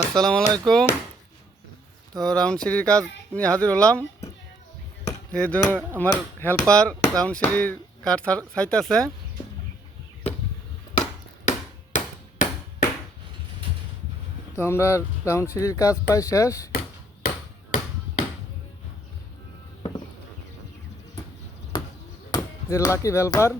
আসসালামু আলাইকুম। তো রাউন্ড সিঁড়ির কাজ নিয়ে হাজির হলাম। যেহেতু আমার হেল্পার রাউন্ড সিঁড়ির কাঠ ছাইতেছে, তো আমরা রাউন্ড সিঁড়ির কাজ প্রায় শেষ। যে লাকি হেল্পার,